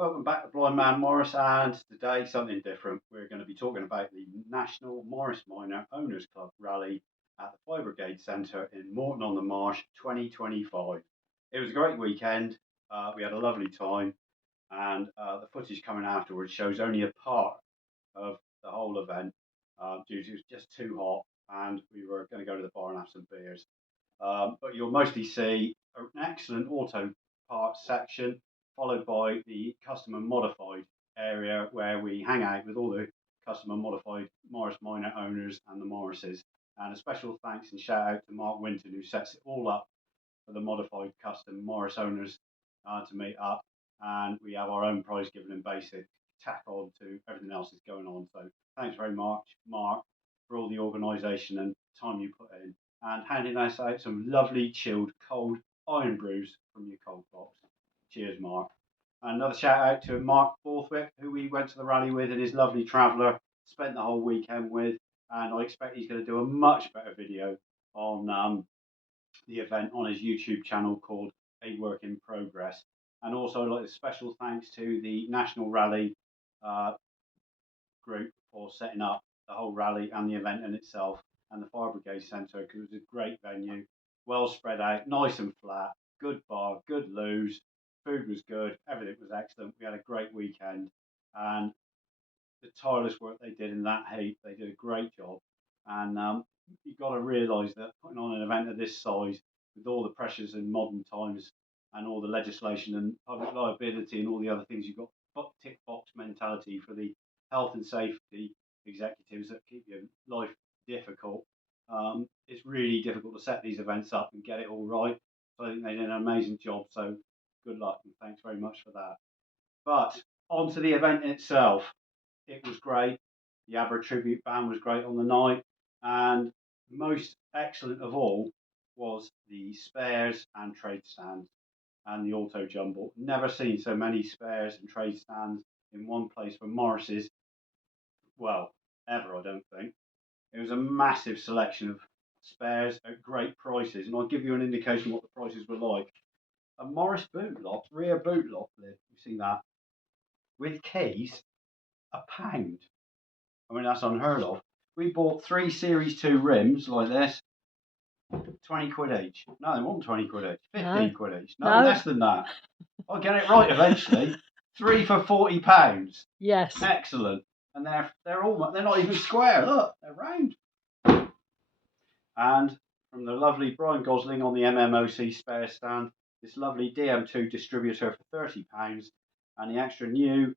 welcome back to Blind Man Morris, and today something different. We're going to be talking about the National Morris Minor Owners Club Rally at the Fire Brigade Centre in Morton on the Marsh 2025. It was a great weekend. We had a lovely time, and the footage coming afterwards shows only a part of the whole event due to it was just too hot, and we were going to go to the bar and have some beers. But you'll mostly see an excellent auto parts section, followed by the custom and modified area where we hang out with all the custom and modified Morris Minor owners and the Morrises. And a special thanks and shout out to Mark Winton, who sets it all up for the modified custom Morris owners to meet up. And we have our own prize given and basic tack on to everything else that's going on. So thanks very much, Mark, for all the organisation and time you put in, and handing us out some lovely chilled cold iron brews from your cold box. Cheers, Mark. And another shout out to Mark Borthwick, who we went to the rally with, and his lovely traveller, spent the whole weekend with, and I expect he's going to do a much better video on the event on his YouTube channel called A Work in Progress. And also I'd like a special thanks to the National Rally group for setting up the whole rally and the event in itself, and the Fire Brigade Centre, because it was a great venue, well spread out, nice and flat, good bar, good loos, food was good, everything was excellent. We had a great weekend, and the tireless work they did in that heat, they did a great job. And you've got to realise that putting on an event of this size, with all the pressures in modern times and all the legislation and public liability and all the other things, you've got tick box mentality for the health and safety executives that keep your life difficult. It's really difficult to set these events up and get it all right. So I think they did an amazing job. So good luck and thanks very much for that. But on to the event itself. It was great. The ABBA tribute band was great on the night, and most excellent of all was the spares and trade stands and the auto jumble. Never seen so many spares and trade stands in one place for Morris's, well, ever, I don't think. It was a massive selection of spares at great prices, and I'll give you an indication what the prices were like. A Morris boot lock, rear boot lock lid, you've seen that, with keys, £1. I mean, that's unheard of. We bought 3 Series 2 rims like this, 20 quid each. No, they weren't 20 quid each, 15 quid each. No, less than that. I'll get it right eventually. 3 for £40. Yes. Excellent. And they're not even square. Look, they're round. And from the lovely Brian Gosling on the MMOC spare stand, this lovely DM2 distributor for £30, and the extra new,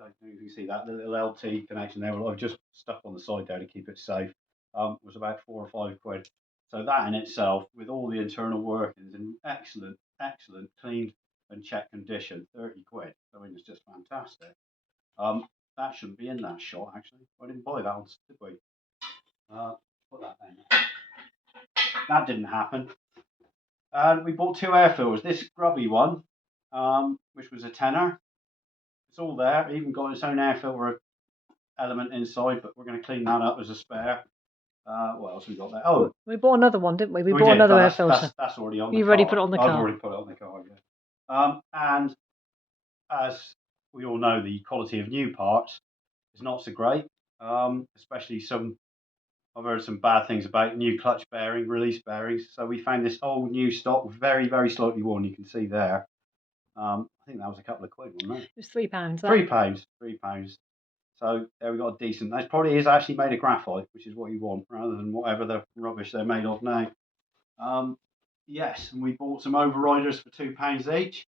I don't know if you can see that, the little LT connection there, I've just stuck on the side there to keep it safe, was about 4 or 5 quid. So that in itself, with all the internal workings in excellent, clean and checked condition, 30 quid. I mean, it's just fantastic. That shouldn't be in that shot, actually. I didn't buy that one, did we? Put that there. That didn't happen. And we bought 2 air filters. This grubby one, which was a tenner. It's all there. It even got its own air filter element inside, but we're going to clean that up as a spare. What else we got there? Oh, we bought another one, didn't we? We bought another air filter. That's already on the car. You've already put it on the car. I've already put it on the car, yeah. And as we all know, the quality of new parts is not so great, especially I've heard some bad things about new clutch bearing, release bearings. So we found this old new stock, very, very slightly worn. You can see there. I think that was a couple of quid, wasn't it? It was £3. £3. So there we got a decent. That probably is actually made of graphite, which is what you want, rather than whatever the rubbish they're made of now. Yes, and we bought some overriders for £2 each,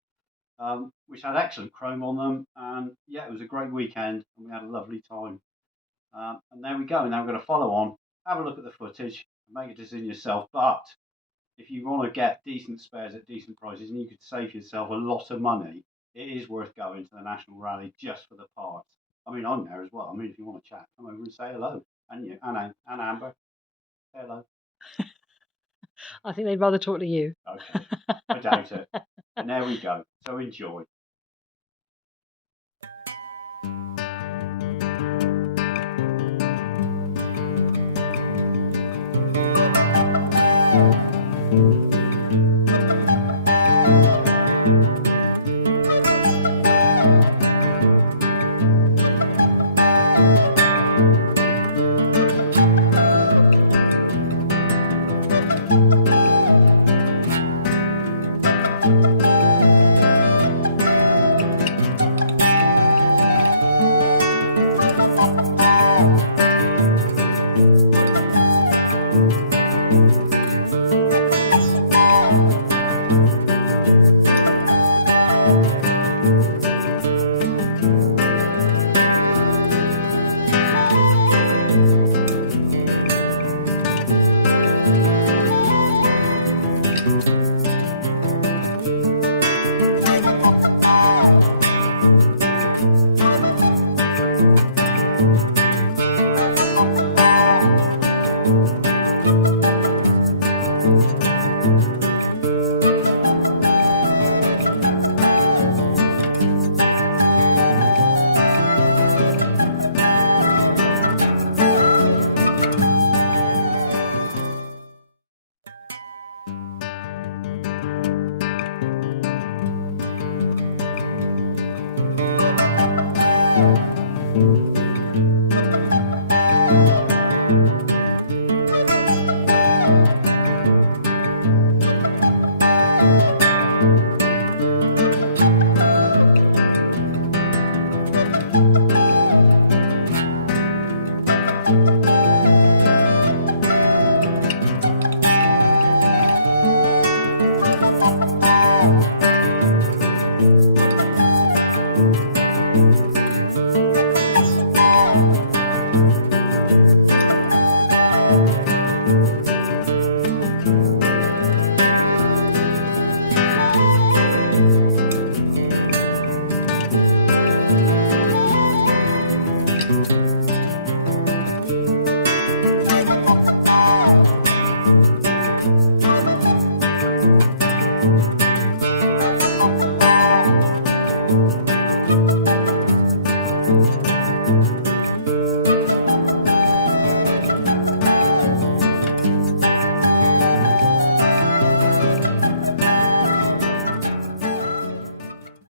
which had excellent chrome on them. And yeah, it was a great weekend, and we had a lovely time. And there we go. Now we're going to follow on, have a look at the footage, and make a decision yourself. But if you want to get decent spares at decent prices, and you could save yourself a lot of money, it is worth going to the National Rally just for the parts. I mean, I'm there as well. I mean, if you want to chat, come over and say hello. And you, and Amber, say hello. I think they'd rather talk to you. Okay, I doubt it. And there we go. So enjoy.